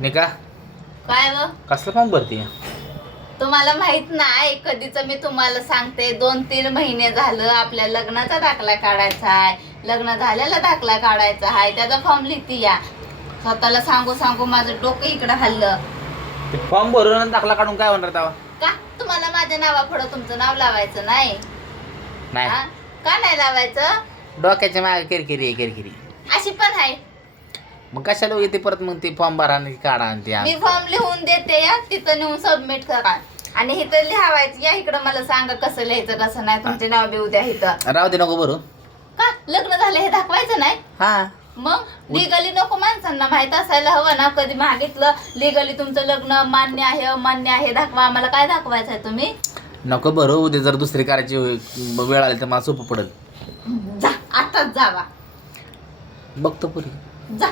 निका काय व कसलं फॉर्म भरती? तुम्हाला माहित नाही कधीच मी तुम्हाला सांगते 2-3 महिने झालं आपल्या लग्नाचा दाखला काढायचा आहे, लग्न झालेला दाखला काढायचा आहे, त्याचा फॉर्म लिहिती या. स्वतःला सांगू सांगू माझं डोकं इकडं हल्लं. ते फॉर्म भरून आणि दाखला काढून काय होणार तेव्हा? का तुम्हाला माझ्या नावापुढं तुमचं नाव लावायचं नाही? नाही हा? का नाही लावायचं? डोक्याच्या मागे किरकिरी आहे किरकिरी. अशी पण आहे. मग कशाला येते परत मग ते फॉर्म भरा आणि काढा आणि ते मी फॉर्म लिहून देते या, तिथं नेऊन सबमिट करा आणि इथं लिहावायचं या. इकडं मला सांगा कसं लिहायचं कसं नाही. तुमचे नाव बी उद्या इथं. राहू दे नको भरू. का लग्न झालं हे दाखवायचं नाही? हा मग लिगली नको माणसांना माहित असायला हवं ना. कधी मागितलं लिगली तुमचं लग्न मान्य आहे अमान्य आहे दाखवा. आम्हाला काय दाखवायचं आहे तुम्ही? नको भरू. उद्या जर दुसरी करायची वेळ आली तर मला सोपं पडेल. जा आताच जावा. बघतो पुरी. जा.